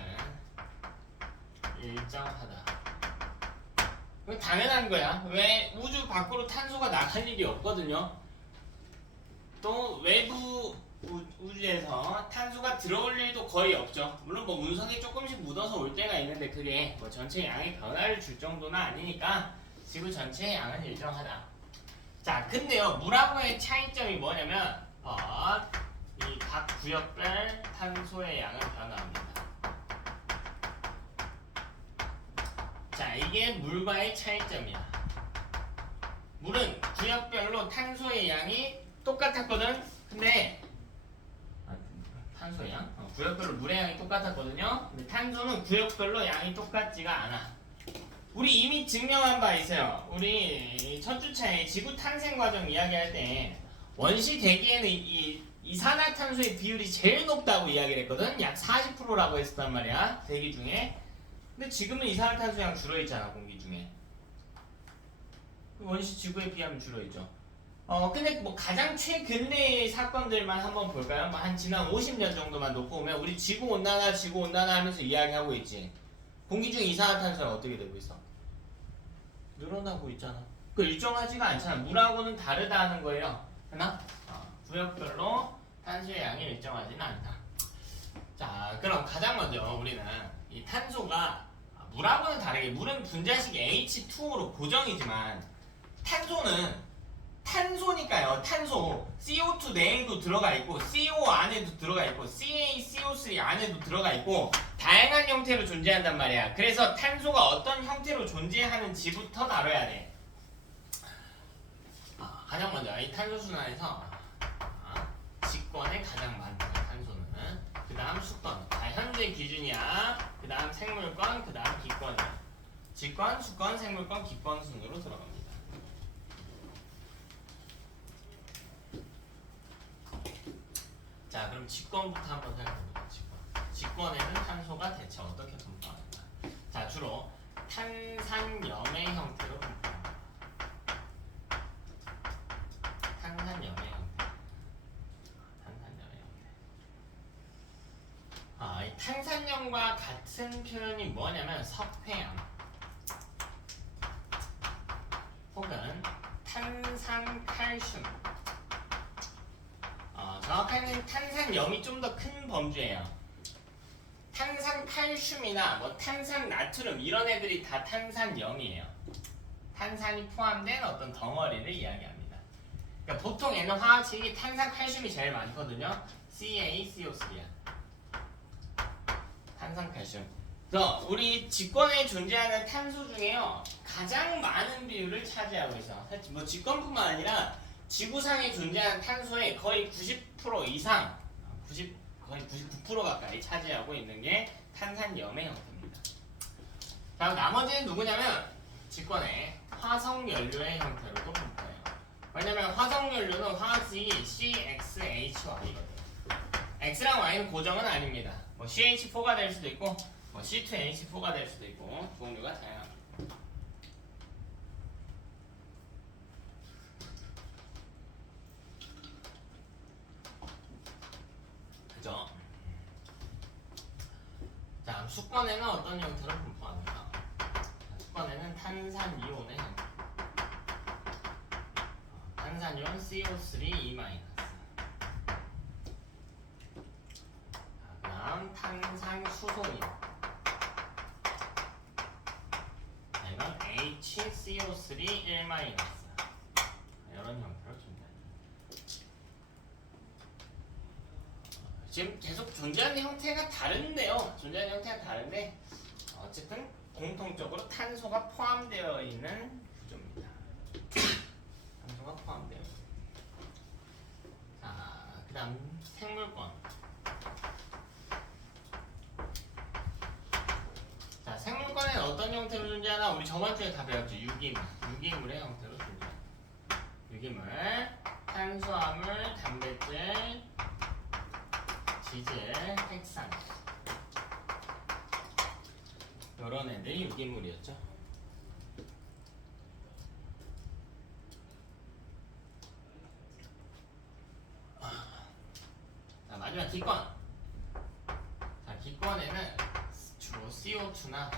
일정하다. 이거 당연한 거야. 왜? 우주 밖으로 탄소가 나갈 일이 없거든요. 또 외부 우주에서 탄소가 들어올 일도 거의 없죠. 물론 뭐 운석이 조금씩 묻어서 올 때가 있는데 그게 뭐 전체 양의 변화를 줄 정도는 아니니까 지구 전체의 양은 일정하다. 자, 근데요, 물하고의 차이점이 뭐냐면 이 각 구역별 탄소의 양은 변화합니다. 자, 이게 물과의 차이점이야. 물은 구역별로 탄소의 양이 똑같았거든. 근데 탄소의 양? 구역별로 물의 양이 똑같았거든요. 근데 탄소는 구역별로 양이 똑같지가 않아. 우리 이미 증명한 바 있어요. 우리 첫 주차에 지구 탄생 과정 이야기할 때 원시 대기에는 이 이산화탄소의 비율이 제일 높다고 이야기를 했거든. 약 40%라고 했었단 말이야. 대기 중에. 근데 지금은 이산화탄소량 줄어있잖아, 공기 중에. 원시 지구에 비하면 줄어있죠. 근데 뭐 가장 최근대의 사건들만 한번 볼까요? 뭐 한 지난 50년 정도만 놓고 보면 우리 지구온난화 하면서 이야기하고 있지. 공기 중 이산화탄소는 어떻게 되고 있어? 늘어나고 있잖아. 그 일정하지가 않잖아. 물하고는 다르다는 거예요. 하나? 구역별로 탄소의 양이 일정하지는 않다. 자, 그럼 가장 먼저 우리는 이 탄소가 물하고는 다르게, 물은 분자식 H2O 로 고정이지만 탄소니까요. 탄소 CO2 내에도 들어가 있고 CO 안에도 들어가 있고 CaCO3 안에도 들어가 있고 다양한 형태로 존재한단 말이야. 그래서 탄소가 어떤 형태로 존재하는지부터 다뤄야 돼. 가장 먼저 이 탄소 순환에서 직권에 가장 많다. 탄소는 그 다음 수권. 자, 현재 기준이야. 그 다음 생물권, 그 다음 기권이야. 직권, 수권, 생물권, 기권 순으로 들어갑니다. 자, 그럼 직권부터 한번 살펴보자. 직권에는 탄소가 대체 어떻게 분포하는가? 자, 주로 탄산염의 형태로 분포합니다. 탄산염의 형태. 이 탄산염과 같은 표현이 뭐냐면 석회암 혹은 탄산칼슘. 정확하게는 탄산염이 좀 더 큰 범주예요. 탄산칼슘이나 뭐 탄산나트륨 이런 애들이 다 탄산염이에요. 탄산이 포함된 어떤 덩어리를 이야기합니다. 그러니까 보통 얘는 화학식이 탄산칼슘이 제일 많거든요. CaCO3야. 탄산칼슘. 그래서 우리 직권에 존재하는 탄소 중에요 가장 많은 비율을 차지하고 있어. 뭐 직권뿐만 아니라 지구상에 존재하는 탄소의 거의 90% 이상, 거의 99% 가까이 차지하고 있는 게 탄산염의 형태입니다. 다음 나머지는 누구냐면 직권의 화석연료의 형태로도 분포해요. 왜냐면 화석연료는 화학식이 CXHY거든. X랑 Y는 고정은 아닙니다. 뭐 CH4가 될 수도 있고, 뭐 C2H4가 될 수도 있고, 종류가 다양합니다. 그죠? 자, 수권에는 어떤 형태로 분포하는가? 수권에는 탄산이온의 형태. 탄산이온 CO3 E-. 다음 탄산수소이온. 이건 HCO3 1-. 이런 형태로 존재합니다. 지금 계속 존재하는 형태가 다른데요. 존재하는 형태가 다른데 어쨌든 공통적으로 탄소가 포함되어 있는 구조입니다. 탄소가 포함되어 있는. 자, 그 다음 생물권. 자, 생물권에는 어떤 형태로 존재하나? 우리 저번주에 다 배웠죠. 유기물의 형태로 존재합니다. 유기물, 탄수화물, 단백질, 지질, 핵산 이런 애들이 유기물이었죠. 자, 마지막 기권. 자, 기권에는 주로 CO2나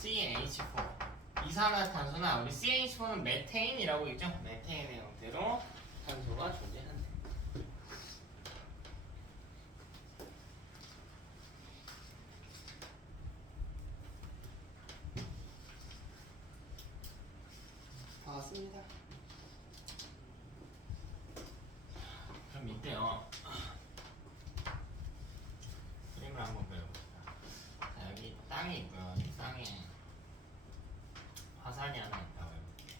CH4 이산화탄소나 우리 CH4는 메테인이라고 있죠. 메테인의 형태로 탄소가 존재한다. 반갑습니다. 그럼 이때요. 그림을 한번 그려봅시다. 자, 여기 땅이 있고요. 이 땅에 화산이 하나 있다고 해볼게요.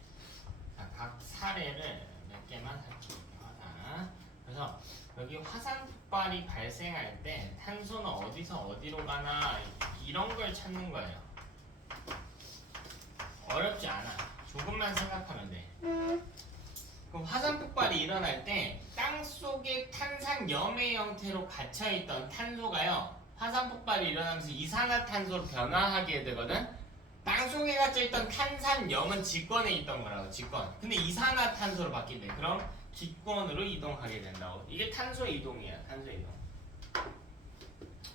자, 각 사례를 몇 개만 살펴볼게요. 화산. 그래서 여기 화산 폭발이 발생할 때 탄소는 어디서 어디로 가나 이런 걸 찾는 거예요. 어렵지 않아. 조금만 생각하면 돼. 그럼 화산 폭발이 일어날 때 땅속에 탄산염의 형태로 갇혀있던 탄소가요, 화산 폭발이 일어나면서 이산화탄소로 변화하게 되거든. 땅속에 갇혀있던 탄산염은 직권에 있던 거라고, 직권. 근데 이산화탄소로 바뀐대. 그럼 기권으로 이동하게 된다고. 이게 탄소 이동이야, 탄소 이동.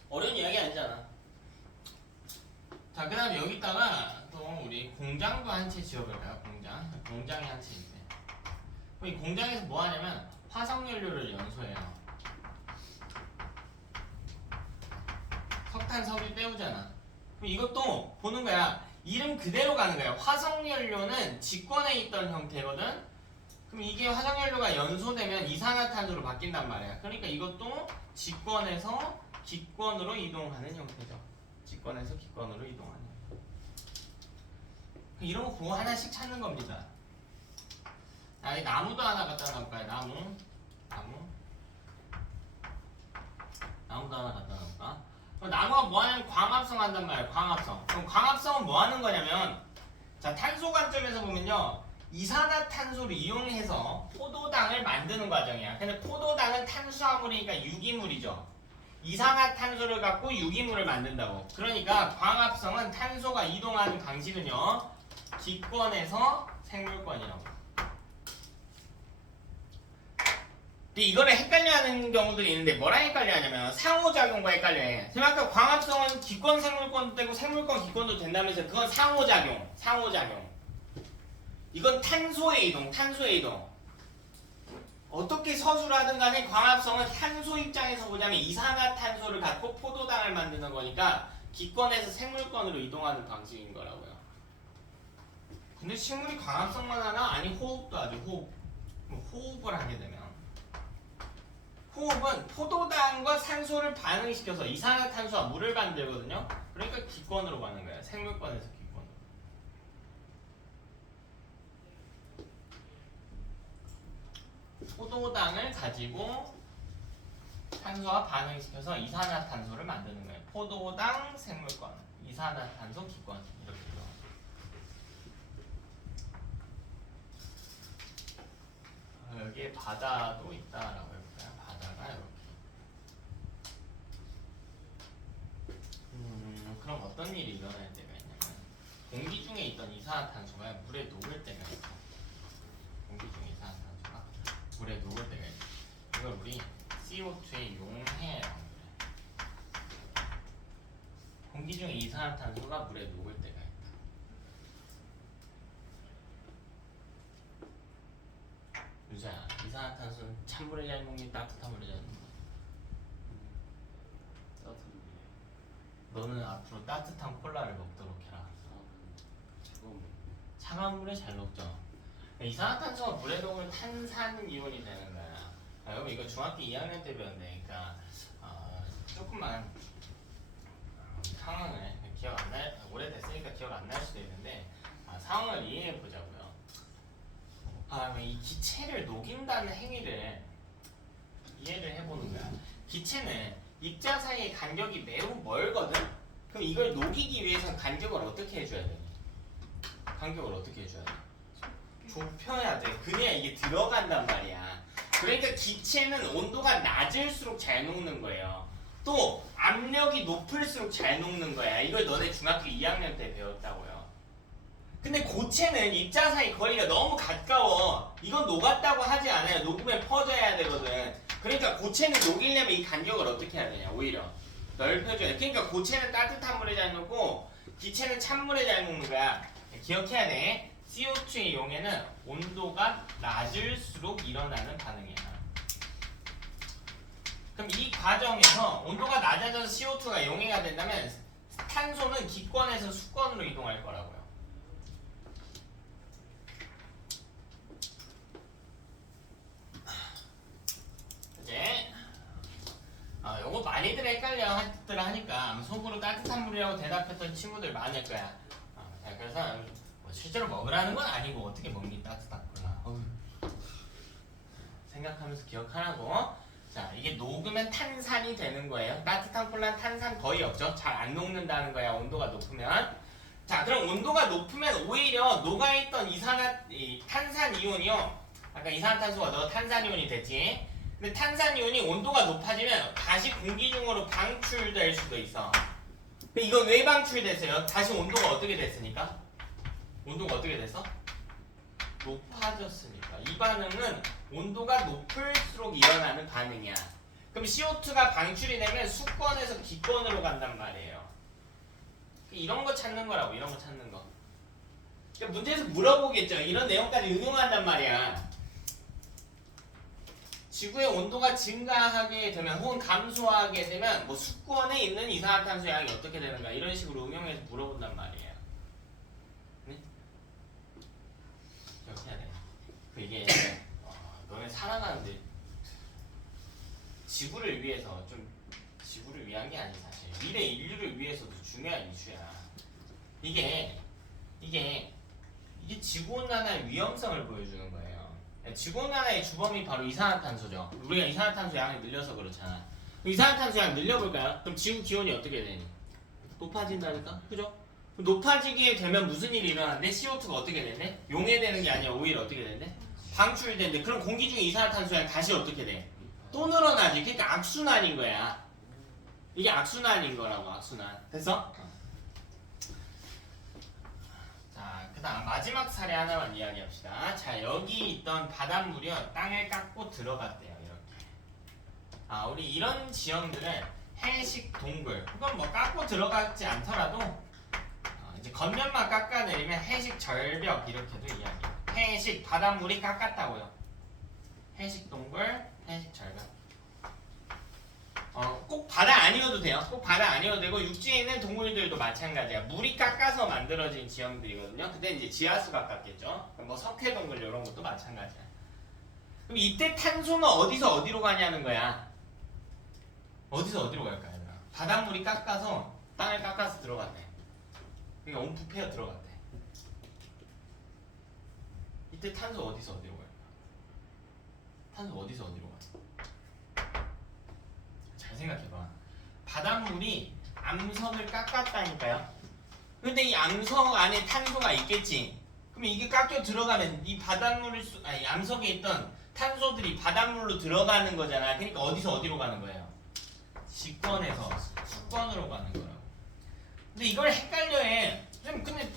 어려운 이야기 아니잖아. 자, 그 다음에 여기다가 또 우리 공장도 한 채 지어볼까요? 공장이 한 채 있대. 이 공장에서 뭐 하냐면 화석연료를 연소해요. 석탄, 석유 때우잖아. 그럼 이것도 보는 거야. 이름 그대로 가는 거야. 화석연료는 직권에 있던 형태거든. 그럼 이게 화석연료가 연소되면 이산화탄소로 바뀐단 말이야. 그러니까 이것도 직권에서 기권으로 이동하는 형태죠. 직권에서 기권으로 이동하는 형태. 이런 거 그거 하나씩 찾는 겁니다. 아, 이 나무도 하나 갖다 놓을까요? 나무도 하나 갖다 놓을까? 나무가 뭐 하냐면 광합성 한단 말이에요. 광합성. 그럼 광합성은 뭐 하는 거냐면, 자, 탄소 관점에서 보면요, 이산화탄소를 이용해서 포도당을 만드는 과정이야. 근데 포도당은 탄수화물이니까 유기물이죠. 이산화탄소를 갖고 유기물을 만든다고. 그러니까 광합성은 탄소가 이동하는 방식은요, 기권에서 생물권이라고. 근데 이거를 헷갈려하는 경우들이 있는데 뭐랑 헷갈려하냐면 상호작용과 헷갈려해. 지금 아까 광합성은 기권 생물권도 되고 생물권 기권도 된다면서, 그건 상호작용. 이건 탄소의 이동. 어떻게 서술을 하든 간에 광합성은 탄소 입장에서 보자면 이산화탄소를 갖고 포도당을 만드는 거니까 기권에서 생물권으로 이동하는 방식인 거라고요. 근데 식물이 광합성만 하나? 아니, 호흡도 하죠. 호흡을 하게 되면, 호흡은 포도당과 산소를 반응시켜서 이산화탄소와 물을 만들거든요. 그러니까 기권으로 가는 거야. 생물권에서 기권으로. 포도당을 가지고 탄소와 반응시켜서 이산화탄소를 만드는 거예요. 포도당 생물권, 이산화탄소 기권, 이렇게 들어가요. 여기에 바다도 있다라고 해볼까요? 바다가 이렇게. 그럼 어떤 일이 일어날 때가 있냐면, 공기 중에 있던 이산화탄소가 물에 녹을 때가 있어. 공기 중에 이산화탄소가 물에 녹을 때가 있어. 이걸 우리 CO2의 용해라고 그래. 공기 중에 이산화탄소가 물에 녹을 때가 있다. 유자야, 이산화탄소는 찬물에 잘 녹니 따뜻한 물에 잘 녹니? 너는 앞으로 따뜻한 콜라를 먹도록 해라. 차가운 물에 잘 녹죠. 이산화탄소가 물에 녹으면 탄산이온이 되는 거야. 여러분 이거 중학교 2학년 때 배웠는데, 그러니까 조금만 상황을 기억 안 날, 오래됐으니까 기억 안 날 수도 있는데, 상황을 이해해 보자고요. 이 기체를 녹인다는 행위를 이해를 해보는 거야. 기체는 입자 사이의 간격이 매우 멀거든? 그럼 이걸 녹이기 위해서는 간격을 어떻게 해줘야 돼? 좁혀야 돼. 그래야 이게 들어간단 말이야. 그러니까 기체는 온도가 낮을수록 잘 녹는 거예요. 또 압력이 높을수록 잘 녹는 거야. 이걸 너네 중학교 2학년 때 배웠다고요. 근데 고체는 입자 사이 거리가 너무 가까워. 이건 녹았다고 하지 않아요. 녹으면 퍼져야 되거든. 그러니까 고체는 녹이려면 이 간격을 어떻게 해야 되냐, 오히려 넓혀줘야 돼. 그러니까 고체는 따뜻한 물에 잘 녹고 기체는 찬물에 잘 녹는 거야. 기억해야 돼. CO2의 용해는 온도가 낮을수록 일어나는 반응이야. 그럼 이 과정에서 온도가 낮아져서 CO2가 용해가 된다면 탄소는 기권에서 수권으로 이동할 거라고요. 이제 요거 많이들 헷갈려 하니까 속으로 따뜻한 물이라고 대답했던 친구들 많을 거야. 자, 그래서 실제로 먹으라는 건 아니고 어떻게 먹니 따뜻한 콜라. 생각하면서 기억하라고. 자, 이게 녹으면 탄산이 되는 거예요. 따뜻한 콜라는 탄산 거의 없죠. 잘 안 녹는다는 거야, 온도가 높으면. 자, 그럼 온도가 높으면 오히려 녹아있던 탄산 이온이요, 아까 이산화탄소가 너 탄산이온이 됐지? 근데 탄산이온이 온도가 높아지면 다시 공기 중으로 방출될 수도 있어. 근데 이건 왜 방출됐어요? 다시 온도가 어떻게 됐으니까? 온도가 어떻게 됐어? 높아졌으니까. 이 반응은 온도가 높을수록 일어나는 반응이야. 그럼 CO2가 방출이 되면 수권에서 기권으로 간단 말이에요. 이런 거 찾는 거라고, 이런 거 찾는 거. 그러니까 문제에서 물어보겠죠. 이런 내용까지 응용한단 말이야. 지구의 온도가 증가하게 되면 혹은 감소하게 되면 뭐 수권에 있는 이산화탄소 양이 어떻게 되는가 이런 식으로 응용해서 물어본단 말이에요. 네? 이렇게 해야 돼. 이게 너네 살아가는데 지구를 위해서 좀 지구를 위한 게 아니 사실 미래 인류를 위해서도 중요한 이슈야. 이게 지구온난화의 위험성을 보여주는 거예요. 지구온난화의 주범이 바로 이산화탄소죠. 우리가 이산화탄소 양이 늘려서 그렇잖아. 이산화탄소 양 늘려볼까요? 그럼 지구 기온이 어떻게 되니? 높아진다니까? 그죠? 높아지게 되면 무슨 일이 일어나는데? CO2가 어떻게 되네? 용해되는 게 아니라 오히려 어떻게 되네? 방출되는데 그럼 공기 중에 이산화탄소 양 다시 어떻게 돼? 또 늘어나지. 그러니까 악순환인 거야. 이게 악순환인 거라고. 악순환. 됐어? 자, 그 다음 마지막 사례 하나만 이야기합시다. 자, 여기 있던 바닷물이요 땅을 깎고 들어갔대요. 이렇게. 우리 이런 지형들은 해식 동굴 그건 뭐 깎고 들어가지 않더라도 이제 겉면만 깎아내리면 해식 절벽 이렇게도 이야기해요. 해식 바닷물이 깎았다고요. 해식 동굴, 해식 절벽. 꼭 바다 아니어도 돼요. 꼭 바다 아니어도 되고 육지에 있는 동물들도 마찬가지야. 물이 깎아서 만들어진 지형들이거든요. 근데 이제 지하수가 깎겠죠. 뭐 석회동굴 이런 것도 마찬가지야. 그럼 이때 탄소는 어디서 어디로 가냐는 거야. 어디서 어디로 갈까요? 바닷물이 깎아서 땅을 깎아서 들어갔네. 그러니까 온부페어 들어갔대. 이때 탄소 어디서 어디로 갈까? 탄소 어디서 어디로 가? 잘 생각해봐. 바닷물이 암석을 깎았다니까요. 근데 이 암석 안에 탄소가 있겠지. 그럼 이게 깎여 들어가면 이 바닷물을 암석에 있던 탄소들이 바닷물로 들어가는 거잖아. 그러니까 어디서 어디로 가는 거예요? 직권에서 수권으로 가는 거라고. 근데 이걸 헷갈려해. 근데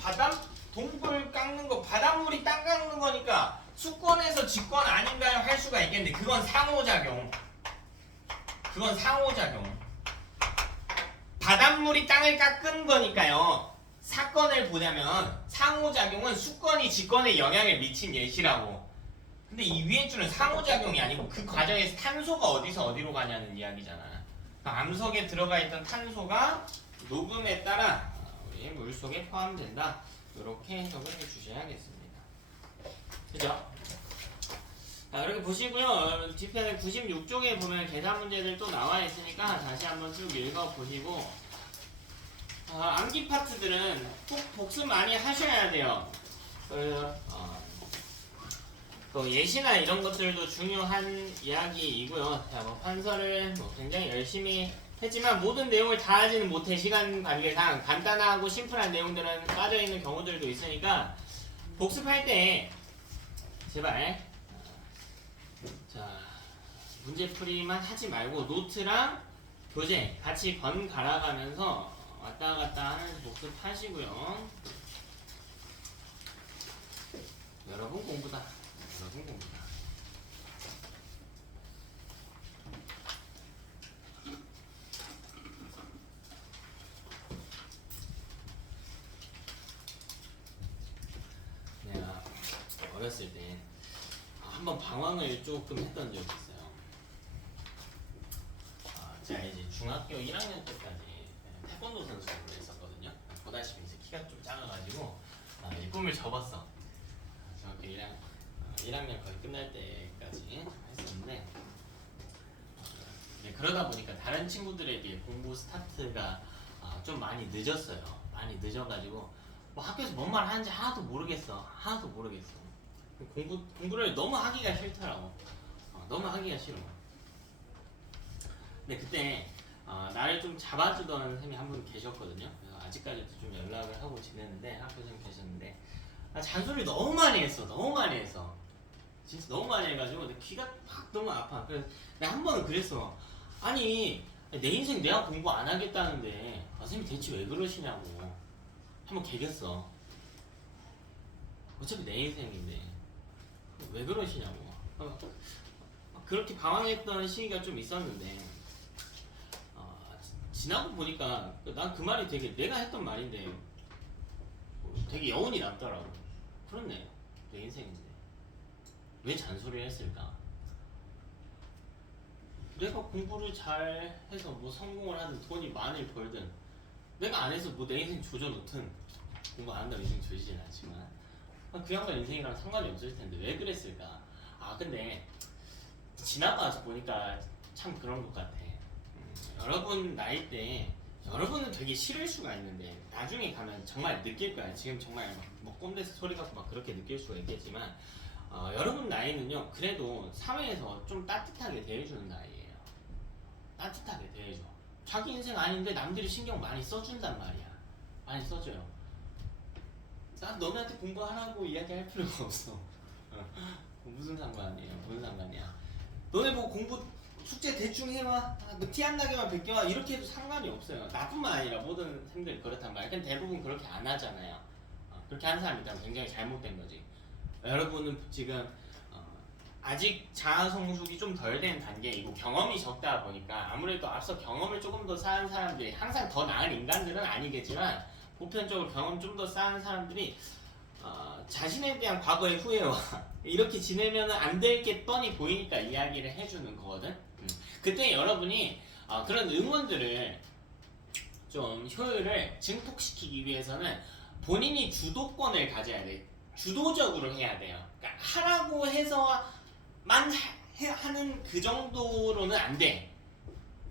동굴 깎는 거 바닷물이 땅 깎는 거니까 수권에서 직권 아닌가요? 할 수가 있겠는데 그건 상호작용. 바닷물이 땅을 깎은 거니까요. 사건을 보자면 상호작용은 수권이 직권에 영향을 미친 예시라고. 근데 이 위에 줄은 상호작용이 아니고 그 과정에서 탄소가 어디서 어디로 가냐는 이야기잖아. 암석에 들어가 있던 탄소가 녹음에 따라 우리 물속에 포함된다. 이렇게 해석을 해주셔야겠습니다. 그죠? 이렇게 보시고요. 뒤편에 96쪽에 보면 계산 문제들 또 나와 있으니까 다시 한번 쭉 읽어보시고 암기 파트들은 꼭 복습 많이 하셔야 돼요. 예시나 이런 것들도 중요한 이야기이고요. 자, 판서를 굉장히 열심히 했지만 모든 내용을 다 하지는 못해. 시간 관계상 간단하고 심플한 내용들은 빠져있는 경우들도 있으니까 복습할 때 제발 문제풀이만 하지 말고 노트랑 교재 같이 번갈아 가면서 왔다 갔다 하면서 복습하시고요. 여러분 공부다. 내가 어렸을 때 한번 방황을 조금 했던 적이 있어요. 제가 이제 중학교 1학년 때까지 태권도 선수를 했었거든요. 보다시피 이제 키가 좀 작아가지고 이 꿈을 접었어. 중학교 1학년 거의 끝날 때까지 했었는데 그러다 보니까 다른 친구들에게 공부 스타트가 좀 많이 늦었어요. 많이 늦어가지고 뭐 학교에서 뭔 말 하는지 하나도 모르겠어. 공부를 너무 하기가 싫더라고. 너무 하기가 싫어. 근데 그때 나를 좀 잡아주던 쌤이 한 분 계셨거든요. 그래서 아직까지도 좀 연락을 하고 지내는데 학교 쌤 계셨는데 잔소리 너무 많이 했어. 진짜 너무 많이 해가지고 내 귀가 막 너무 아파. 그래서 내가 한 번은 그랬어. 아니 내 인생 내가 공부 안 하겠다는데 선생님 대체 왜 그러시냐고 한번 개겼어. 어차피 내 인생인데 왜 그러시냐고. 그렇게 방황했던 시기가 좀 있었는데 지나고 보니까 난 그 말이 되게 내가 했던 말인데 되게 여운이 남더라고. 그렇네, 내 인생인데 왜 잔소리를 했을까? 내가 공부를 잘 해서 뭐 성공을 하든 돈이 많이 벌든 내가 안 해서 뭐 내 인생 조져놓든 공부 안 한다고 인생 조지진 않지만 그 양반 인생이랑 상관이 없을 텐데 왜 그랬을까? 근데 지나가서 보니까 참 그런 것 같아. 여러분 나이 때 여러분은 되게 싫을 수가 있는데 나중에 가면 정말 느낄 거야. 지금 정말 뭐 꼼데서 소리 갖고 막 그렇게 느낄 수가 있겠지만 여러분 나이는요 그래도 사회에서 좀 따뜻하게 대해주는 나이예요. 따뜻하게 대해줘. 자기 인생 아닌데 남들이 신경 많이 써준단 말이야. 많이 써줘요. 난 너네한테 공부하라고 이야기할 필요가 없어. 무슨 상관이에요? 무슨 상관이야? 너네 뭐 공부 숙제 대충 해와, 티 안 나게만 베껴와 이렇게 해도 상관이 없어요. 나뿐만 아니라 모든 쌤들이 그렇단 말이야. 근데 대부분 그렇게 안 하잖아요. 그렇게 하는 사람이 있다면 굉장히 잘못된 거지. 여러분은 지금 아직 자아 성숙이 좀 덜 된 단계이고 경험이 적다 보니까 아무래도 앞서 경험을 조금 더 쌓은 사람들이 항상 더 나은 인간들은 아니겠지만 보편적으로 경험 좀 더 쌓은 사람들이 자신에 대한 과거의 후회와 이렇게 지내면 안 될 게 뻔히 보이니까 이야기를 해주는 거거든. 그때 여러분이 그런 응원들을 좀 효율을 증폭시키기 위해서는 본인이 주도권을 가져야 돼. 주도적으로 해야 돼요. 그러니까 하라고 해서만 하는 그 정도로는 안 돼.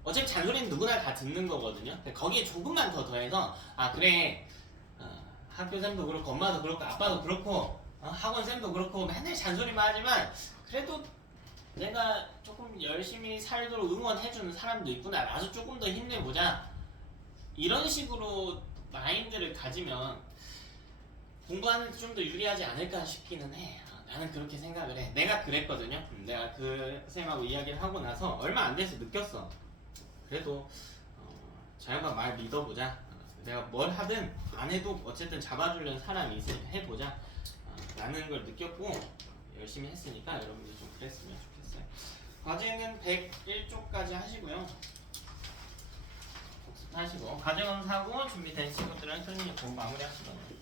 어차피 잔소리는 누구나 다 듣는 거거든요. 거기에 조금만 더 더해서 그래 학교 쌤도 그렇고 엄마도 그렇고 아빠도 그렇고 학원 쌤도 그렇고 맨날 잔소리만 하지만 그래도 내가 조금 열심히 살도록 응원해주는 사람도 있구나. 나도 조금 더 힘내보자. 이런 식으로 마인드를 가지면 공부하는 데 좀 더 유리하지 않을까 싶기는 해. 나는 그렇게 생각을 해. 내가 그랬거든요. 내가 그 쌤하고 이야기를 하고 나서 얼마 안 돼서 느꼈어. 그래도 저 양반 말 믿어보자. 내가 뭘 하든 안 해도 어쨌든 잡아주려는 사람이 있으니까 해보자. 라는 걸 느꼈고 열심히 했으니까 여러분들 좀 그랬으면 좋겠어요. 과제는 101쪽까지 하시고요. 복습하시고 과제원 사고 준비된 친구들은 클리닉 공부 마무리하시거든요.